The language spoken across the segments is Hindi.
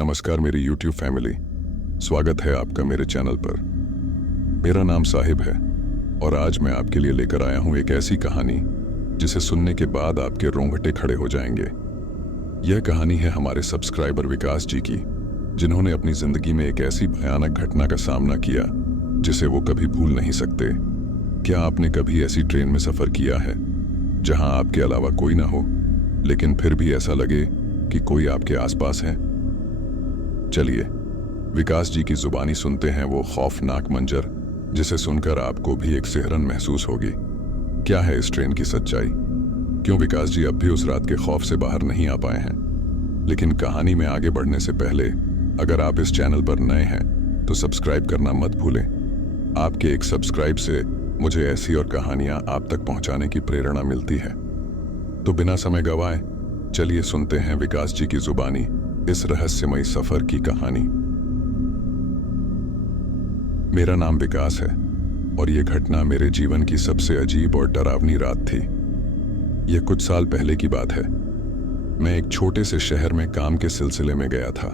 नमस्कार मेरी YouTube फैमिली। स्वागत है आपका मेरे चैनल पर। मेरा नाम साहिब है और आज मैं आपके लिए लेकर आया हूं एक ऐसी कहानी जिसे सुनने के बाद आपके रोंगटे खड़े हो जाएंगे। यह कहानी है हमारे सब्सक्राइबर विकास जी की, जिन्होंने अपनी जिंदगी में एक ऐसी भयानक घटना का सामना किया जिसे वो कभी भूल नहीं सकते। क्या आपने कभी ऐसी ट्रेन में सफर किया है जहां आपके अलावा कोई ना हो, लेकिन फिर भी ऐसा लगे कि कोई आपके आसपास है? चलिए विकास जी की जुबानी सुनते हैं वो खौफनाक मंजर जिसे सुनकर आपको भी एक सिहरन महसूस होगी। क्या है इस ट्रेन की सच्चाई? क्यों विकास जी अब भी उस रात के खौफ से बाहर नहीं आ पाए हैं? लेकिन कहानी में आगे बढ़ने से पहले अगर आप इस चैनल पर नए हैं तो सब्सक्राइब करना मत भूलें। आपके एक सब्सक्राइब से मुझे ऐसी और कहानियां आप तक पहुंचाने की प्रेरणा मिलती है। तो बिना समय गवाए चलिए सुनते हैं विकास जी की जुबानी इस रहस्यमयी सफर की कहानी। मेरा नाम विकास है और यह घटना मेरे जीवन की सबसे अजीब और डरावनी रात थी। यह कुछ साल पहले की बात है। मैं एक छोटे से शहर में काम के सिलसिले में गया था।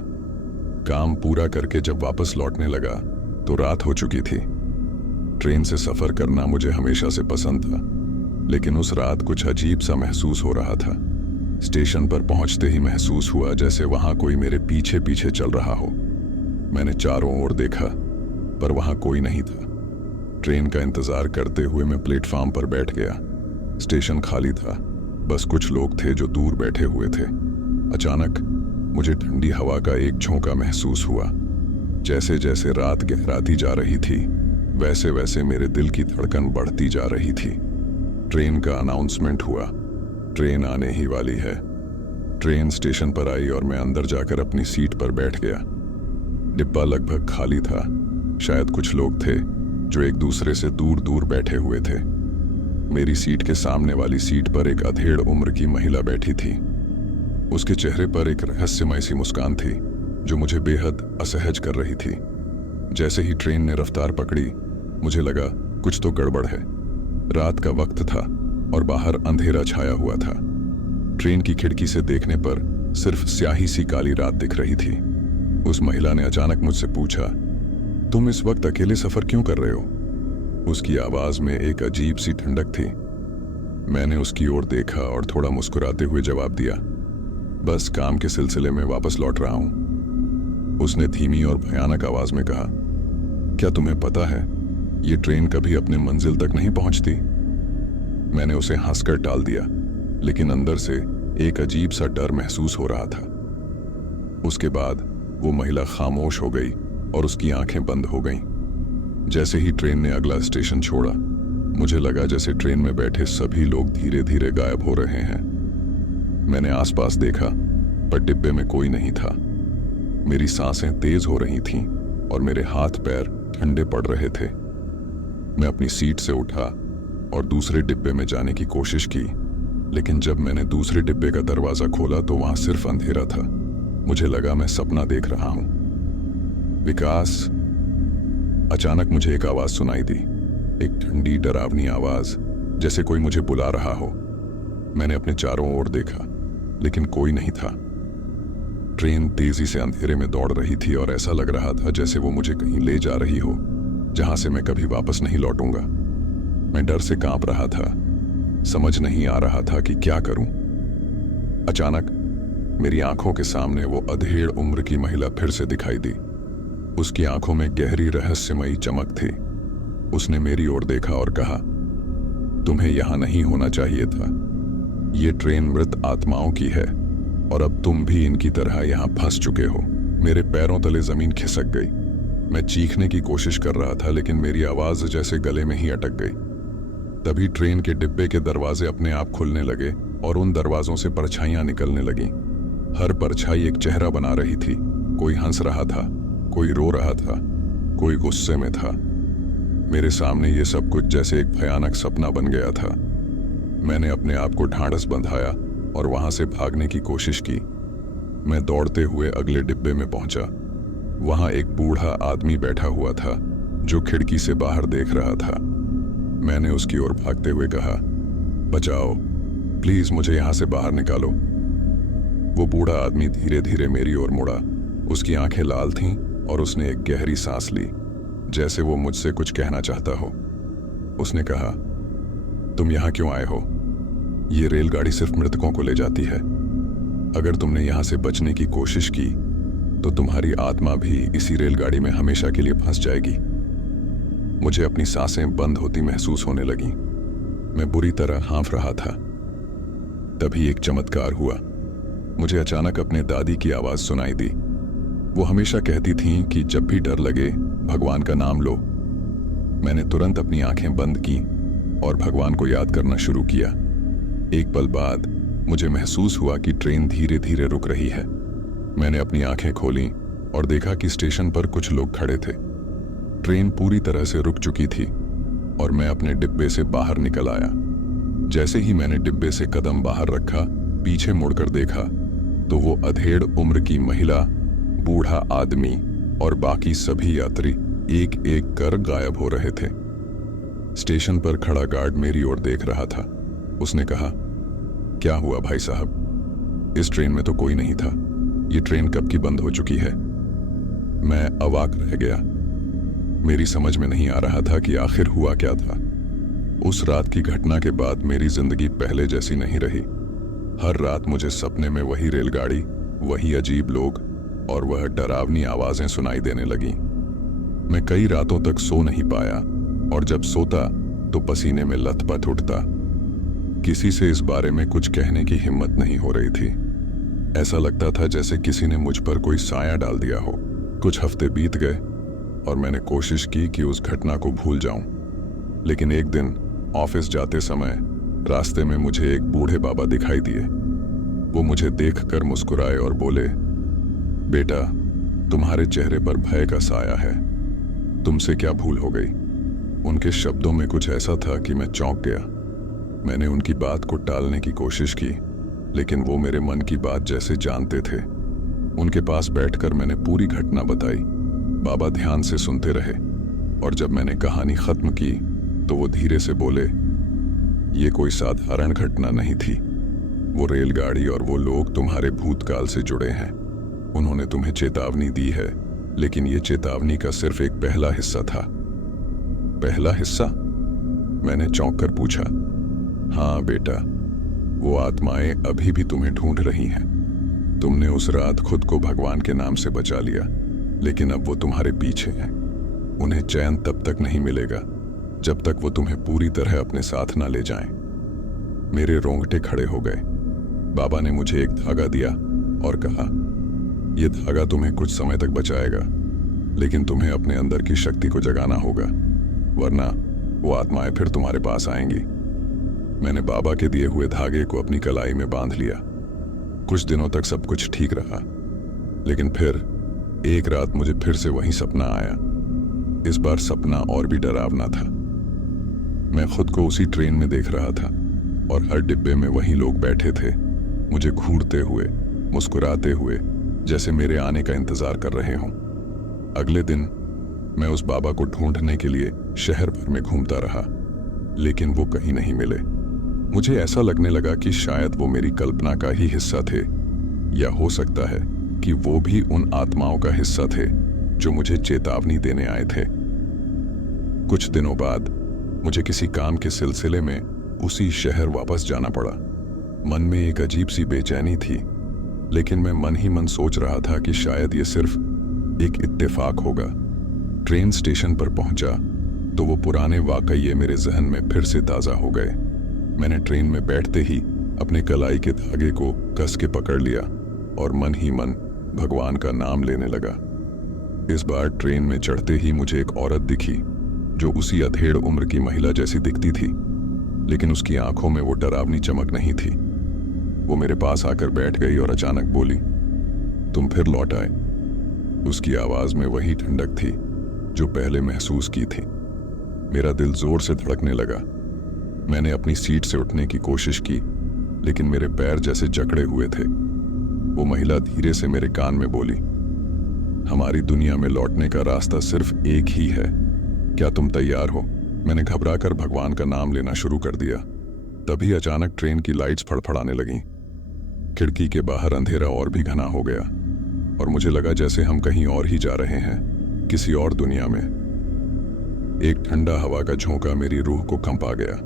काम पूरा करके जब वापस लौटने लगा तो रात हो चुकी थी। ट्रेन से सफर करना मुझे हमेशा से पसंद था, लेकिन उस रात कुछ अजीब सा महसूस हो रहा था। स्टेशन पर पहुंचते ही महसूस हुआ जैसे वहां कोई मेरे पीछे पीछे चल रहा हो। मैंने चारों ओर देखा पर वहां कोई नहीं था। ट्रेन का इंतजार करते हुए मैं प्लेटफॉर्म पर बैठ गया। स्टेशन खाली था, बस कुछ लोग थे जो दूर बैठे हुए थे। अचानक मुझे ठंडी हवा का एक झोंका महसूस हुआ। जैसे जैसे रात गहराती जा रही थी वैसे वैसे मेरे दिल की धड़कन बढ़ती जा रही थी। ट्रेन का अनाउंसमेंट हुआ, ट्रेन आने ही वाली है। ट्रेन स्टेशन पर आई और मैं अंदर जाकर अपनी सीट पर बैठ गया। डिब्बा लगभग खाली था। शायद कुछ लोग थे जो एक दूसरे से दूर दूर बैठे हुए थे। मेरी सीट के सामने वाली सीट पर एक अधेड़ उम्र की महिला बैठी थी। उसके चेहरे पर एक रहस्यमय सी मुस्कान थी जो मुझे बेहद असहज कर रही थी। जैसे ही ट्रेन ने रफ्तार पकड़ी मुझे लगा कुछ तो गड़बड़ है। रात का वक्त था और बाहर अंधेरा छाया हुआ था। ट्रेन की खिड़की से देखने पर सिर्फ स्याही सी काली रात दिख रही थी। उस महिला ने अचानक मुझसे पूछा, तुम इस वक्त अकेले सफर क्यों कर रहे हो? उसकी आवाज में एक अजीब सी ठंडक थी। मैंने उसकी ओर देखा और थोड़ा मुस्कुराते हुए जवाब दिया, बस काम के सिलसिले में वापस लौट रहा हूं। उसने धीमी और भयानक आवाज में कहा, क्या तुम्हें पता है ये ट्रेन कभी अपने मंजिल तक नहीं पहुंचती? मैंने उसे हंसकर टाल दिया, लेकिन अंदर से एक अजीब सा डर महसूस हो रहा था। उसके बाद वो महिला खामोश हो गई और उसकी आंखें बंद हो गईं। जैसे ही ट्रेन ने अगला स्टेशन छोड़ा मुझे लगा जैसे ट्रेन में बैठे सभी लोग धीरे धीरे गायब हो रहे हैं। मैंने आसपास देखा पर डिब्बे में कोई नहीं था। मेरी सांसें तेज हो रही थीं और मेरे हाथ पैर ठंडे पड़ रहे थे। मैं अपनी सीट से उठा और दूसरे डिब्बे में जाने की कोशिश की, लेकिन जब मैंने दूसरे डिब्बे का दरवाजा खोला तो वहां सिर्फ अंधेरा था। मुझे लगा मैं सपना देख रहा हूं। विकास, अचानक मुझे एक आवाज सुनाई दी, एक ठंडी डरावनी आवाज, जैसे कोई मुझे बुला रहा हो। मैंने अपने चारों ओर देखा लेकिन कोई नहीं था। ट्रेन तेजी से अंधेरे में दौड़ रही थी और ऐसा लग रहा था जैसे वो मुझे कहीं ले जा रही हो जहां से मैं कभी वापस नहीं लौटूंगा। मैं डर से कांप रहा था, समझ नहीं आ रहा था कि क्या करूं। अचानक मेरी आंखों के सामने वो अधेड़ उम्र की महिला फिर से दिखाई दी। उसकी आंखों में गहरी रहस्यमयी चमक थी। उसने मेरी ओर देखा और कहा, तुम्हें यहां नहीं होना चाहिए था। ये ट्रेन मृत आत्माओं की है और अब तुम भी इनकी तरह यहां फंस चुके हो। मेरे पैरों तले जमीन खिसक गई। मैं चीखने की कोशिश कर रहा था लेकिन मेरी आवाज जैसे गले में ही अटक गई। तभी ट्रेन के डिब्बे के दरवाजे अपने आप खुलने लगे और उन दरवाजों से परछाइयां निकलने लगीं। हर परछाई एक चेहरा बना रही थी। कोई हंस रहा था, कोई रो रहा था, कोई गुस्से में था। मेरे सामने ये सब कुछ जैसे एक भयानक सपना बन गया था। मैंने अपने आप को ढांढस बंधाया और वहां से भागने की कोशिश की। मैं दौड़ते हुए अगले डिब्बे में पहुंचा। वहां एक बूढ़ा आदमी बैठा हुआ था जो खिड़की से बाहर देख रहा था। मैंने उसकी ओर भागते हुए कहा, बचाओ, प्लीज मुझे यहां से बाहर निकालो। वो बूढ़ा आदमी धीरे धीरे मेरी ओर मुड़ा उसकी आंखें लाल थीं और उसने एक गहरी सांस ली, जैसे वो मुझसे कुछ कहना चाहता हो। उसने कहा, तुम यहां क्यों आए हो? ये रेलगाड़ी सिर्फ मृतकों को ले जाती है। अगर तुमने यहां से बचने की कोशिश की तो तुम्हारी आत्मा भी इसी रेलगाड़ी में हमेशा के लिए फंस जाएगी। मुझे अपनी सांसें बंद होती महसूस होने लगी। मैं बुरी तरह हाँफ रहा था। तभी एक चमत्कार हुआ। मुझे अचानक अपने दादी की आवाज सुनाई दी। वो हमेशा कहती थीं कि जब भी डर लगे भगवान का नाम लो। मैंने तुरंत अपनी आंखें बंद की और भगवान को याद करना शुरू किया। एक पल बाद मुझे महसूस हुआ कि ट्रेन धीरे धीरे रुक रही है। मैंने अपनी आंखें खोलीं और देखा कि स्टेशन पर कुछ लोग खड़े थे। ट्रेन पूरी तरह से रुक चुकी थी और मैं अपने डिब्बे से बाहर निकल आया। जैसे ही मैंने डिब्बे से कदम बाहर रखा, पीछे मुड़कर देखा तो वो अधेड़ उम्र की महिला, बूढ़ा आदमी और बाकी सभी यात्री एक एक कर गायब हो रहे थे। स्टेशन पर खड़ा गार्ड मेरी ओर देख रहा था। उसने कहा, क्या हुआ भाई साहब? इस ट्रेन में तो कोई नहीं था। ये ट्रेन कब की बंद हो चुकी है? मैं अवाक रह गया। मेरी समझ में नहीं आ रहा था कि आखिर हुआ क्या था। उस रात की घटना के बाद मेरी जिंदगी पहले जैसी नहीं रही। हर रात मुझे सपने में वही रेलगाड़ी, वही अजीब लोग और वह डरावनी आवाजें सुनाई देने लगीं। मैं कई रातों तक सो नहीं पाया और जब सोता तो पसीने में लथपथ उठता। किसी से इस बारे में कुछ कहने की हिम्मत नहीं हो रही थी। ऐसा लगता था जैसे किसी ने मुझ पर कोई साया डाल दिया हो। कुछ हफ्ते बीत गए और मैंने कोशिश की कि उस घटना को भूल जाऊं। लेकिन एक दिन ऑफिस जाते समय रास्ते में मुझे एक बूढ़े बाबा दिखाई दिए। वो मुझे देखकर मुस्कुराए और बोले, बेटा, तुम्हारे चेहरे पर भय का साया है। तुमसे क्या भूल हो गई? उनके शब्दों में कुछ ऐसा था कि मैं चौंक गया। मैंने उनकी बात को टालने की कोशिश की, लेकिन वो मेरे मन की बात जैसे जानते थे। उनके पास बैठकर मैंने पूरी घटना बताई। बाबा ध्यान से सुनते रहे और जब मैंने कहानी खत्म की तो वो धीरे से बोले, ये कोई साधारण घटना नहीं थी। वो रेलगाड़ी और वो लोग तुम्हारे भूतकाल से जुड़े हैं। उन्होंने तुम्हें चेतावनी दी है, लेकिन ये चेतावनी का सिर्फ एक पहला हिस्सा था। पहला हिस्सा? मैंने चौंक कर पूछा। हाँ बेटा, वो आत्माएं अभी भी तुम्हें ढूंढ रही हैं। तुमने उस रात खुद को भगवान के नाम से बचा लिया, लेकिन अब वो तुम्हारे पीछे हैं। उन्हें चैन तब तक नहीं मिलेगा जब तक वो तुम्हें पूरी तरह अपने साथ ना ले जाएं। मेरे रोंगटे खड़े हो गए। बाबा ने मुझे एक धागा दिया और कहा, यह धागा तुम्हें कुछ समय तक बचाएगा, लेकिन तुम्हें अपने अंदर की शक्ति को जगाना होगा, वरना वो आत्माएं फिर तुम्हारे पास आएंगी। मैंने बाबा के दिए हुए धागे को अपनी कलाई में बांध लिया। कुछ दिनों तक सब कुछ ठीक रहा, लेकिन फिर एक रात मुझे फिर से वही सपना आया। इस बार सपना और भी डरावना था। मैं खुद को उसी ट्रेन में देख रहा था और हर डिब्बे में वही लोग बैठे थे, मुझे घूरते हुए, मुस्कुराते हुए, जैसे मेरे आने का इंतजार कर रहे हों। अगले दिन मैं उस बाबा को ढूंढने के लिए शहर भर में घूमता रहा, लेकिन वो कहीं नहीं मिले। मुझे ऐसा लगने लगा कि शायद वो मेरी कल्पना का ही हिस्सा थे, या हो सकता है कि वो भी उन आत्माओं का हिस्सा थे जो मुझे चेतावनी देने आए थे। कुछ दिनों बाद मुझे किसी काम के सिलसिले में उसी शहर वापस जाना पड़ा। मन में एक अजीब सी बेचैनी थी, लेकिन मैं मन ही मन सोच रहा था कि शायद ये सिर्फ एक इत्तेफाक होगा। ट्रेन स्टेशन पर पहुंचा तो वो पुराने वाकये मेरे जहन में फिर से ताज़ा हो गए। मैंने ट्रेन में बैठते ही अपने कलाई के धागे को कस के पकड़ लिया और मन ही मन भगवान का नाम लेने लगा। इस बार ट्रेन में चढ़ते ही मुझे एक औरत दिखी जो उसी अधेड़ उम्र की महिला जैसी दिखती थी, लेकिन उसकी आंखों में वो डरावनी चमक नहीं थी। वो मेरे पास आकर बैठ गई और अचानक बोली, तुम फिर लौट आए। उसकी आवाज में वही ठंडक थी जो पहले महसूस की थी। मेरा दिल जोर से धड़कने लगा। मैंने अपनी सीट से उठने की कोशिश की, लेकिन मेरे पैर जैसे जकड़े हुए थे। वो महिला धीरे से मेरे कान में बोली, हमारी दुनिया में लौटने का रास्ता सिर्फ एक ही है, क्या तुम तैयार हो? मैंने घबराकर भगवान का नाम लेना शुरू कर दिया। तभी अचानक ट्रेन की लाइट्स फड़फड़ाने लगीं। खिड़की के बाहर अंधेरा और भी घना हो गया। और मुझे लगा जैसे हम कहीं और ही जा रहे हैं, किसी और दुनिया में। एक ठंडा हवा का झोंका मेरी रूह को कंपा गया।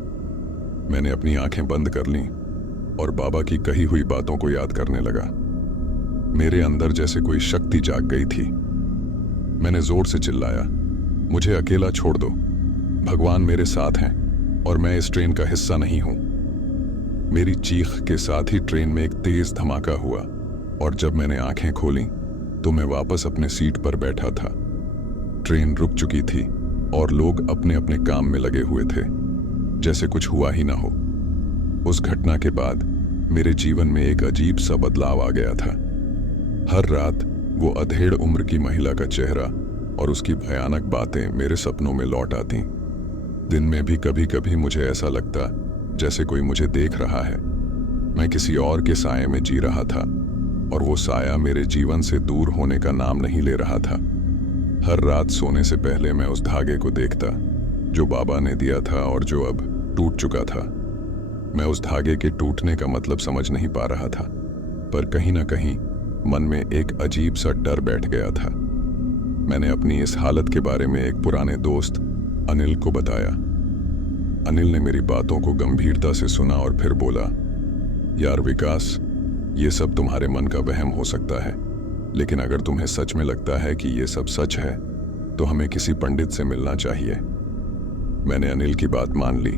मैंने अपनी आंखें बंद कर लीं और बाबा की कही हुई बातों को याद करने लगा। मेरे अंदर जैसे कोई शक्ति जाग गई थी। मैंने जोर से चिल्लाया, मुझे अकेला छोड़ दो, भगवान मेरे साथ हैं और मैं इस ट्रेन का हिस्सा नहीं हूं। मेरी चीख के साथ ही ट्रेन में एक तेज धमाका हुआ और जब मैंने आंखें खोली तो मैं वापस अपने सीट पर बैठा था। ट्रेन रुक चुकी थी और लोग अपने अपने काम में लगे हुए थे, जैसे कुछ हुआ ही ना हो। उस घटना के बाद मेरे जीवन में एक अजीब सा बदलाव आ गया था। हर रात वो अधेड़ उम्र की महिला का चेहरा और उसकी भयानक बातें मेरे सपनों में लौट आती। दिन में भी कभी कभी मुझे ऐसा लगता जैसे कोई मुझे देख रहा है। मैं किसी और के साये में जी रहा था और वो साया मेरे जीवन से दूर होने का नाम नहीं ले रहा था। हर रात सोने से पहले मैं उस धागे को देखता जो बाबा ने दिया था और जो अब टूट चुका था। मैं उस धागे के टूटने का मतलब समझ नहीं पा रहा था, पर कहीं ना कहीं मन में एक अजीब सा डर बैठ गया था। मैंने अपनी इस हालत के बारे में एक पुराने दोस्त अनिल को बताया। अनिल ने मेरी बातों को गंभीरता से सुना और फिर बोला, यार विकास, ये सब तुम्हारे मन का वहम हो सकता है, लेकिन अगर तुम्हें सच में लगता है कि ये सब सच है तो हमें किसी पंडित से मिलना चाहिए। मैंने अनिल की बात मान ली।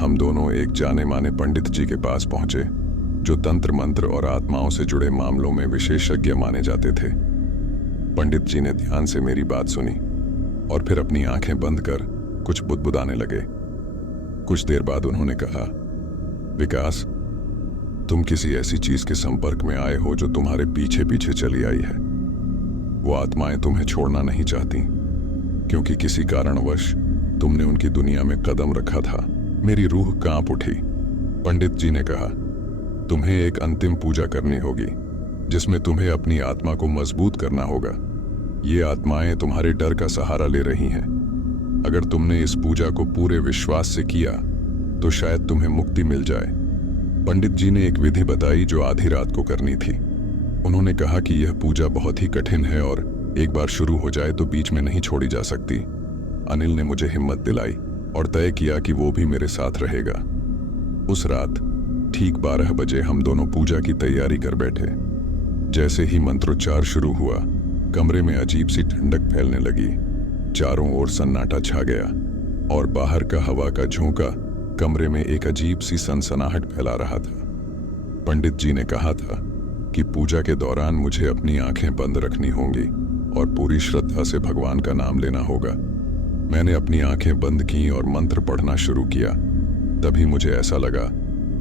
हम दोनों एक जाने माने पंडित जी के पास पहुंचे जो तंत्र मंत्र और आत्माओं से जुड़े मामलों में विशेषज्ञ माने जाते थे। पंडित जी ने ध्यान से मेरी बात सुनी और फिर अपनी आंखें बंद कर कुछ बुदबुदाने लगे। कुछ देर बाद उन्होंने कहा, विकास, तुम किसी ऐसी चीज के संपर्क में आए हो जो तुम्हारे पीछे पीछे चली आई है। वो आत्माएं तुम्हें छोड़ना नहीं चाहती क्योंकि किसी कारणवश तुमने उनकी दुनिया में कदम रखा था। मेरी रूह कांप उठी। पंडित जी ने कहा, तुम्हें एक अंतिम पूजा करनी होगी जिसमें तुम्हें अपनी आत्मा को मजबूत करना होगा। ये आत्माएं तुम्हारे डर का सहारा ले रही हैं। अगर तुमने इस पूजा को पूरे विश्वास से किया तो शायद तुम्हें मुक्ति मिल जाए। पंडित जी ने एक विधि बताई जो आधी रात को करनी थी। उन्होंने कहा कि यह पूजा बहुत ही कठिन है और एक बार शुरू हो जाए तो बीच में नहीं छोड़ी जा सकती। अनिल ने मुझे हिम्मत दिलाई और तय किया कि वो भी मेरे साथ रहेगा। उस रात ठीक 12 बजे हम दोनों पूजा की तैयारी कर बैठे। जैसे ही मंत्रोच्चार शुरू हुआ, कमरे में अजीब सी ठंडक फैलने लगी। चारों ओर सन्नाटा छा गया और बाहर का हवा का झोंका कमरे में एक अजीब सी सनसनाहट फैला रहा था। पंडित जी ने कहा था कि पूजा के दौरान मुझे अपनी आंखें बंद रखनी होंगी और पूरी श्रद्धा से भगवान का नाम लेना होगा। मैंने अपनी आंखें बंद की और मंत्र पढ़ना शुरू किया। तभी मुझे ऐसा लगा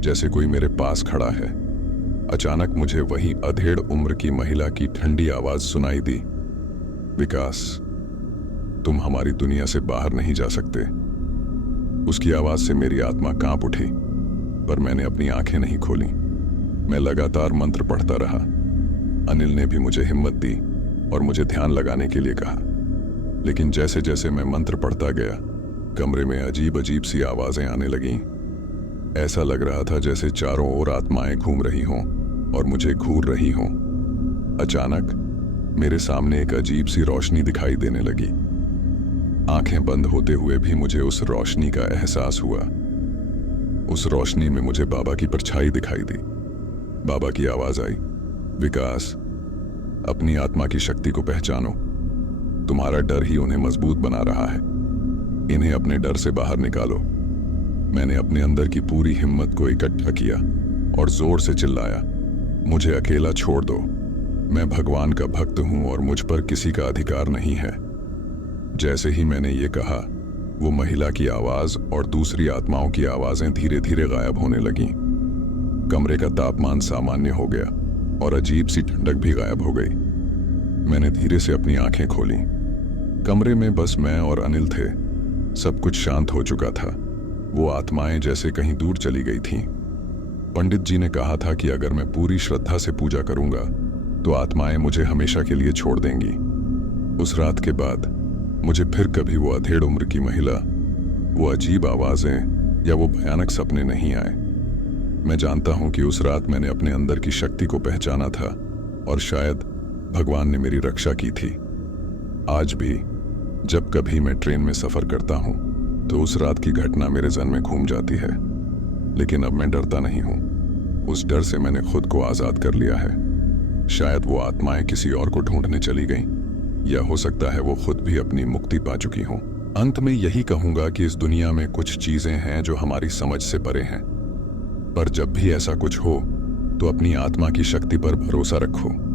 जैसे कोई मेरे पास खड़ा है। अचानक मुझे वही अधेड़ उम्र की महिला की ठंडी आवाज सुनाई दी, विकास, तुम हमारी दुनिया से बाहर नहीं जा सकते। उसकी आवाज से मेरी आत्मा कांप उठी, पर मैंने अपनी आंखें नहीं खोली। मैं लगातार मंत्र पढ़ता रहा। अनिल ने भी मुझे हिम्मत दी और मुझे ध्यान लगाने के लिए कहा, लेकिन जैसे जैसे मैं मंत्र पढ़ता गया, कमरे में अजीब अजीब सी आवाजें आने लगीं। ऐसा लग रहा था जैसे चारों ओर आत्माएं घूम रही हों और मुझे घूर रही हों। अचानक मेरे सामने एक अजीब सी रोशनी दिखाई देने लगी। आंखें बंद होते हुए भी मुझे उस रोशनी का एहसास हुआ। उस रोशनी में मुझे बाबा की परछाई दिखाई दी। बाबा की आवाज आई, विकास, अपनी आत्मा की शक्ति को पहचानो। तुम्हारा डर ही उन्हें मजबूत बना रहा है। इन्हें अपने डर से बाहर निकालो। मैंने अपने अंदर की पूरी हिम्मत को इकट्ठा किया और जोर से चिल्लाया, मुझे अकेला छोड़ दो। मैं भगवान का भक्त हूं और मुझ पर किसी का अधिकार नहीं है। जैसे ही मैंने ये कहा, वो महिला की आवाज और दूसरी आत्माओं की आवाजें धीरे धीरे गायब होने लगीं। कमरे का तापमान सामान्य हो गया और अजीब सी ठंडक भी गायब हो गई। मैंने धीरे से अपनी आंखें खोली। कमरे में बस मैं और अनिल थे। सब कुछ शांत हो चुका था। वो आत्माएं जैसे कहीं दूर चली गई थीं। पंडित जी ने कहा था कि अगर मैं पूरी श्रद्धा से पूजा करूंगा तो आत्माएं मुझे हमेशा के लिए छोड़ देंगी। उस रात के बाद मुझे फिर कभी वो अधेड़ उम्र की महिला, वो अजीब आवाजें या वो भयानक सपने नहीं आए। मैं जानता हूं कि उस रात मैंने अपने अंदर की शक्ति को पहचाना था और शायद भगवान ने मेरी रक्षा की थी। आज भी जब कभी मैं ट्रेन में सफर करता हूं तो उस रात की घटना मेरे जहन में घूम जाती है। लेकिन अब मैं डरता नहीं हूं। उस डर से मैंने खुद को आजाद कर लिया है। शायद वो आत्माएं किसी और को ढूंढने चली गईं, या हो सकता है वो खुद भी अपनी मुक्ति पा चुकी हों। अंत में यही कहूंगा कि इस दुनिया में कुछ चीजें हैं जो हमारी समझ से परे हैं, पर जब भी ऐसा कुछ हो तो अपनी आत्मा की शक्ति पर भरोसा रखो।